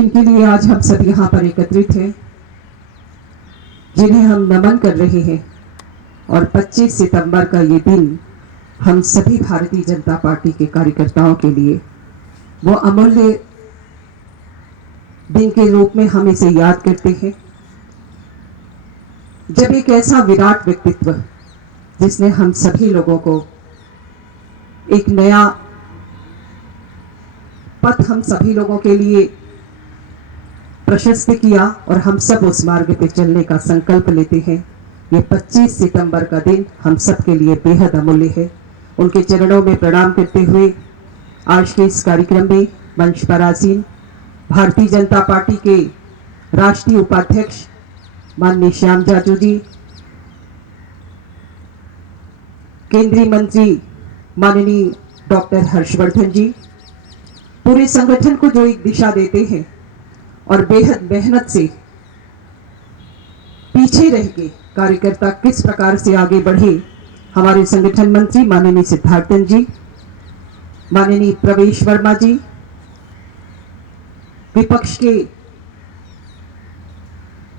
जिनके लिए आज हम सब यहाँ पर एकत्रित हैं, जिन्हें हम नमन कर रहे हैं। और 25 सितंबर का ये दिन हम सभी भारतीय जनता पार्टी के कार्यकर्ताओं के लिए वो अमूल्य दिन के रूप में हम इसे याद करते हैं, जब एक ऐसा विराट व्यक्तित्व जिसने हम सभी लोगों को एक नया पथ हम सभी लोगों के लिए प्रशस्त किया और हम सब उस मार्ग पे चलने का संकल्प लेते हैं। ये 25 सितंबर का दिन हम सब के लिए बेहद अमूल्य है। उनके चरणों में प्रणाम करते हुए आज के इस कार्यक्रम में मंच पर आसीन भारतीय जनता पार्टी के राष्ट्रीय उपाध्यक्ष माननीय श्याम जाजू जी, केंद्रीय मंत्री माननीय डॉक्टर हर्षवर्धन जी, पूरे संगठन को जो एक दिशा देते हैं और बेहद मेहनत से पीछे रह के कार्यकर्ता किस प्रकार से आगे बढ़े, हमारे संगठन मंत्री माननीय सिद्धार्थन जी, माननीय प्रवेश वर्मा जी, विपक्ष के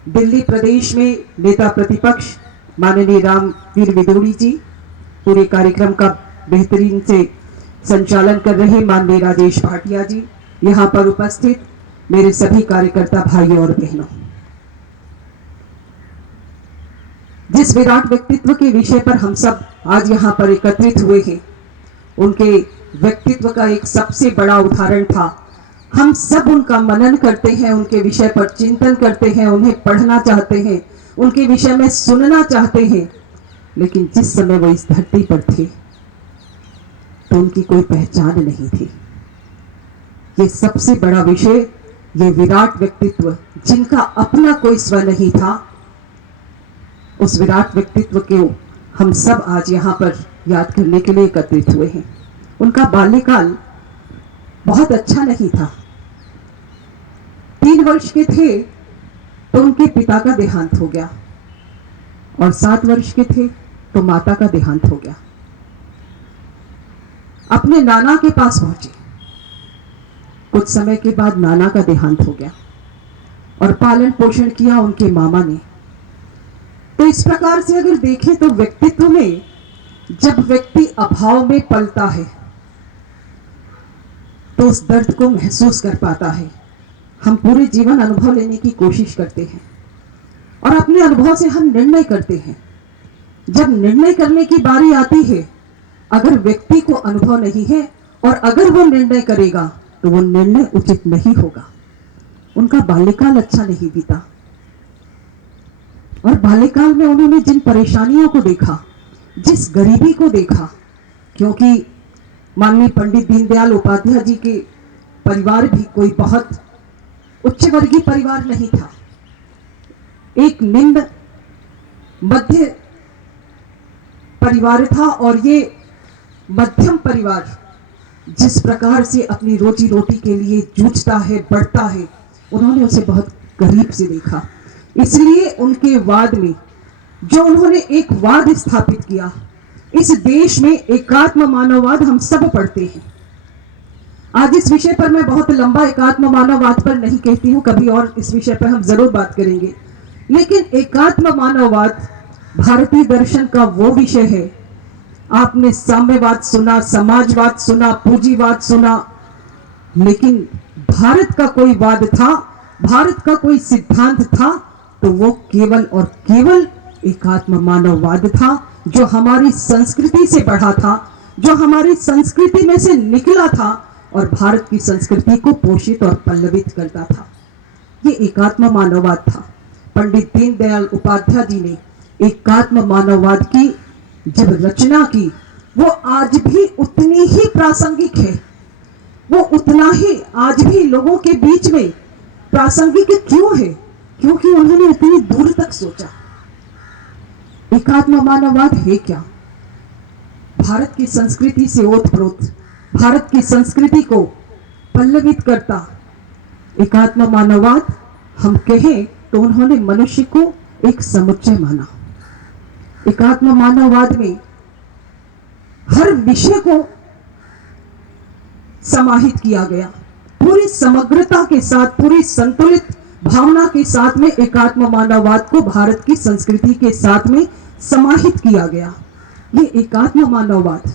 दिल्ली प्रदेश में नेता प्रतिपक्ष माननीय रामवीर विदोड़ी जी, पूरे कार्यक्रम का बेहतरीन से संचालन कर रहे माननीय राजेश भाटिया जी, यहाँ पर उपस्थित मेरे सभी कार्यकर्ता भाइयों और बहनों, जिस विराट व्यक्तित्व के विषय पर हम सब आज यहाँ पर एकत्रित हुए हैं, उनके व्यक्तित्व का एक सबसे बड़ा उदाहरण था। हम सब उनका मनन करते हैं, उनके विषय पर चिंतन करते हैं, उन्हें पढ़ना चाहते हैं, उनके विषय में सुनना चाहते हैं, लेकिन जिस समय वो इस धरती पर थे तो उनकी कोई पहचान नहीं थी। ये सबसे बड़ा विषय, ये विराट व्यक्तित्व जिनका अपना कोई स्व नहीं था, उस विराट व्यक्तित्व को हम सब आज यहाँ पर याद करने के लिए एकत्रित हुए हैं। उनका बाल्यकाल बहुत अच्छा नहीं था। 3 वर्ष के थे तो उनके पिता का देहांत हो गया और 7 वर्ष के थे तो माता का देहांत हो गया। अपने नाना के पास पहुंचे, कुछ समय के बाद नाना का देहांत हो गया और पालन पोषण किया उनके मामा ने। तो इस प्रकार से अगर देखें तो व्यक्तित्व में जब व्यक्ति अभाव में पलता है तो उस दर्द को महसूस कर पाता है। हम पूरे जीवन अनुभव लेने की कोशिश करते हैं और अपने अनुभव से हम निर्णय करते हैं। जब निर्णय करने की बारी आती है, अगर व्यक्ति को अनुभव नहीं है और अगर वो निर्णय करेगा तो वो निर्णय उचित नहीं होगा। उनका बाल्यकाल अच्छा नहीं बीता और बाल्यकाल में उन्होंने जिन परेशानियों को देखा, जिस गरीबी को देखा, क्योंकि माननीय पंडित दीनदयाल उपाध्याय जी के परिवार भी कोई बहुत उच्च वर्गीय परिवार नहीं था, एक निम्न मध्य परिवार था। और ये मध्यम परिवार जिस प्रकार से अपनी रोजी रोटी के लिए जूझता है, बढ़ता है, उन्होंने उसे बहुत करीब से देखा। इसलिए उनके वाद में जो उन्होंने एक वाद स्थापित किया, इस देश में एकात्म मानववाद हम सब पढ़ते हैं। आज इस विषय पर मैं बहुत लंबा एकात्म मानववाद पर नहीं कहती हूँ, कभी और इस विषय पर हम जरूर बात करेंगे। लेकिन एकात्म मानववाद भारतीय दर्शन का वो विषय है। आपने साम्यवाद सुना, समाजवाद सुना, पूंजीवाद सुना, लेकिन भारत का कोई वाद था, भारत का कोई सिद्धांत था तो वो केवल और केवल एकात्म मानववाद था, जो हमारी संस्कृति से बढ़ा था, जो हमारी संस्कृति में से निकला था और भारत की संस्कृति को पोषित और पल्लवित करता था। ये एकात्म मानववाद था। पंडित दीनदयाल उपाध्याय जी ने एकात्म मानववाद की जब रचना की, वो आज भी उतनी ही प्रासंगिक है, वो उतना ही आज भी लोगों के बीच में प्रासंगिक क्यों है? क्योंकि उन्होंने इतनी दूर तक सोचा। एकात्म मानववाद है क्या? भारत की संस्कृति से ओतप्रोत, भारत की संस्कृति को पल्लवित करता एकात्म मानववाद हम कहें तो उन्होंने मनुष्य को एक समुच्चय माना। एकात्म मानववाद में हर विषय को समाहित किया गया, पूरी समग्रता के साथ, पूरी संतुलित भावना के साथ में एकात्म मानववाद को भारत की संस्कृति के साथ में समाहित किया गया। ये एकात्म मानववाद,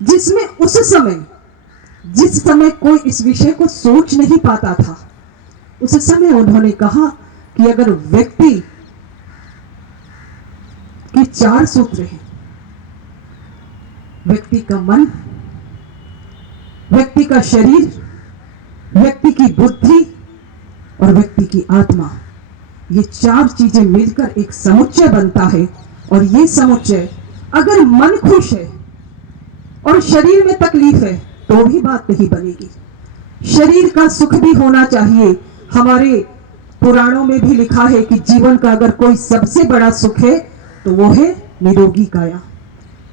जिसमें उस समय, जिस समय कोई इस विषय को सोच नहीं पाता था, उस समय उन्होंने कहा कि अगर व्यक्ति के 4 सूत्र हैं, व्यक्ति का मन, व्यक्ति का शरीर, व्यक्ति की बुद्धि और व्यक्ति की आत्मा, ये 4 चीजें मिलकर एक समुच्चय बनता है। और ये समुच्चय, अगर मन खुश है और शरीर में तकलीफ है तो भी बात नहीं बनेगी। शरीर का सुख भी होना चाहिए। हमारे पुराणों में भी लिखा है कि जीवन का अगर कोई सबसे बड़ा सुख है तो वो है निरोगी काया।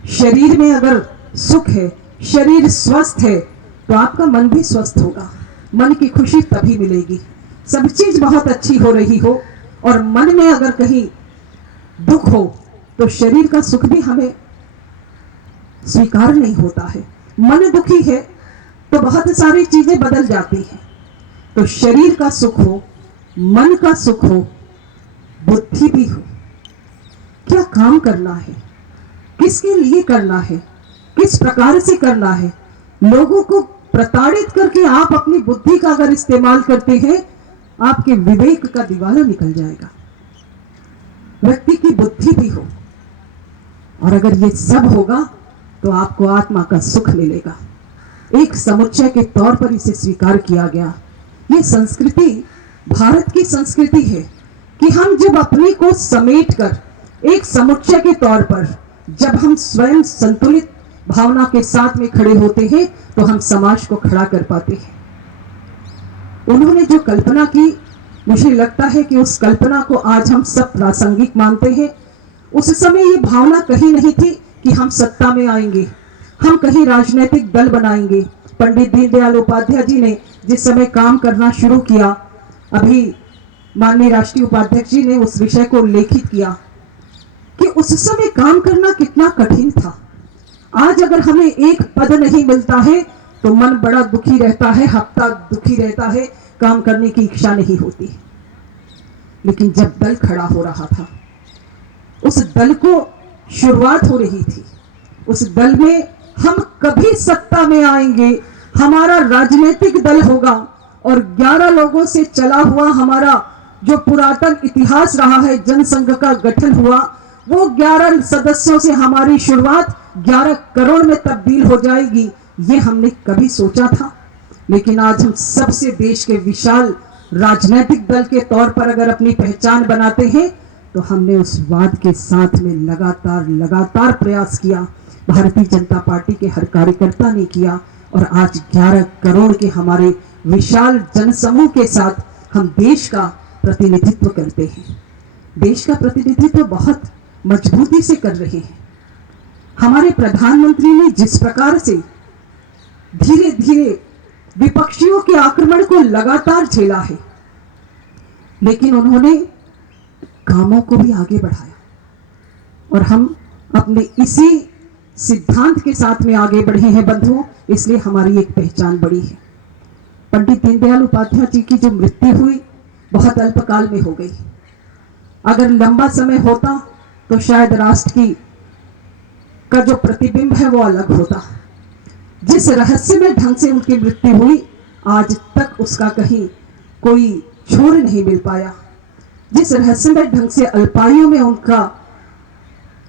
शरीर में अगर सुख है, शरीर स्वस्थ है, तो आपका मन भी स्वस्थ होगा। मन की खुशी तभी मिलेगी। सब चीज बहुत अच्छी हो रही हो और मन में अगर कहीं दुख हो तो शरीर का सुख भी हमें स्वीकार नहीं होता है। मन दुखी है तो बहुत सारी चीजें बदल जाती हैं। तो शरीर का सुख हो, मन का सुख हो, बुद्धि भी हो। क्या काम करना है, किसके लिए करना है, किस प्रकार से करना है, लोगों को प्रताड़ित करके आप अपनी बुद्धि का अगर इस्तेमाल करते हैं, आपके विवेक का दिवाला निकल जाएगा। व्यक्ति की बुद्धि भी हो, और अगर ये सब होगा तो आपको आत्मा का सुख मिलेगा। एक समुच्चय के तौर पर इसे स्वीकार किया गया। ये संस्कृति भारत की संस्कृति है कि हम जब अपने को समेटकर एक समुच्चय के तौर पर, जब हम स्वयं संतुलित भावना के साथ में खड़े होते हैं तो हम समाज को खड़ा कर पाते हैं। उन्होंने जो कल्पना की, मुझे लगता है कि उस कल्पना को आज हम सब प्रासंगिक मानते हैं। उस समय ये भावना कहीं नहीं थी कि हम सत्ता में आएंगे, हम कहीं राजनीतिक दल बनाएंगे। पंडित दीनदयाल उपाध्याय जी ने जिस समय काम करना शुरू किया, अभी माननीय राष्ट्रीय उपाध्यक्ष जी ने उस विषय को उल्लेखित किया कि उस समय काम करना कितना कठिन था। आज अगर हमें एक पद नहीं मिलता है तो मन बड़ा दुखी रहता है, हफ्ता दुखी रहता है, काम करने की इच्छा नहीं होती। लेकिन जब दल खड़ा हो रहा था, उस दल को शुरुआत हो रही थी, उस दल में हम कभी सत्ता में आएंगे, हमारा राजनीतिक दल होगा और 11 लोगों से चला हुआ हमारा जो पुरातन इतिहास रहा है, जनसंघ का गठन हुआ, वो 11 सदस्यों से हमारी शुरुआत 11 करोड़ में तब्दील हो जाएगी। ये हमने कभी सोचा था? लेकिन आज हम सबसे देश के विशाल राजनीतिक दल के तौर पर अगर अपनी पहचान बनाते हैं तो हमने उस वाद के साथ में लगातार प्रयास किया। भारतीय जनता पार्टी के हर कार्यकर्ता ने किया और आज 11 करोड़ के हमारे विशाल जनसमूह के साथ हम देश का प्रतिनिधित्व करते हैं। देश का प्रतिनिधित्व बहुत मजबूती से कर रहे हैं। हमारे प्रधानमंत्री ने जिस प्रकार से धीरे धीरे विपक्षियों के आक्रमण को लगातार झेला है, लेकिन उन्होंने कामों को भी आगे बढ़ाया और हम अपने इसी सिद्धांत के साथ में आगे बढ़े हैं बंधुओं, इसलिए हमारी एक पहचान बड़ी है। पंडित दीनदयाल उपाध्याय जी की जो मृत्यु हुई बहुत अल्पकाल में हो गई। अगर लंबा समय होता तो शायद राष्ट्र की का जो प्रतिबिंब है वो अलग होता। जिस रहस्यमय ढंग से उनकी मृत्यु हुई, आज तक उसका कहीं कोई छोर नहीं मिल पाया। जिस रहस्यमय ढंग से अल्पायु में उनका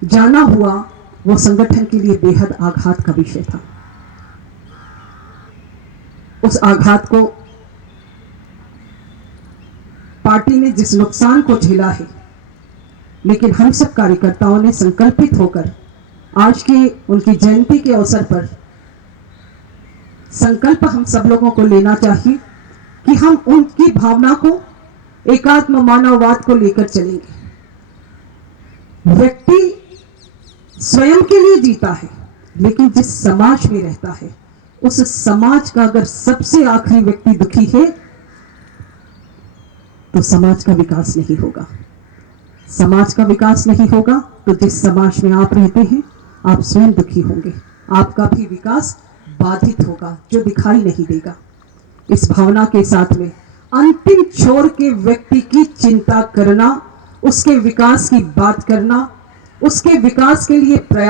जाना हुआ, वो संगठन के लिए बेहद आघात का विषय था। उस आघात को पार्टी ने जिस नुकसान को झेला है, लेकिन हम सब कार्यकर्ताओं ने संकल्पित होकर आज के उनकी जयंती के अवसर पर संकल्प हम सब लोगों को लेना चाहिए कि हम उनकी भावना को, एकात्म मानववाद को लेकर चलेंगे। व्यक्ति स्वयं के लिए जीता है, लेकिन जिस समाज में रहता है उस समाज का अगर सबसे आखिरी व्यक्ति दुखी है तो समाज का विकास नहीं होगा। समाज का विकास नहीं होगा तो जिस समाज में आप रहते हैं आप स्वयं दुखी होंगे, आपका भी विकास बाधित होगा, जो दिखाई नहीं देगा। इस भावना के साथ में अंतिम छोर के व्यक्ति की चिंता करना, उसके विकास की बात करना, उसके विकास के लिए प्रयास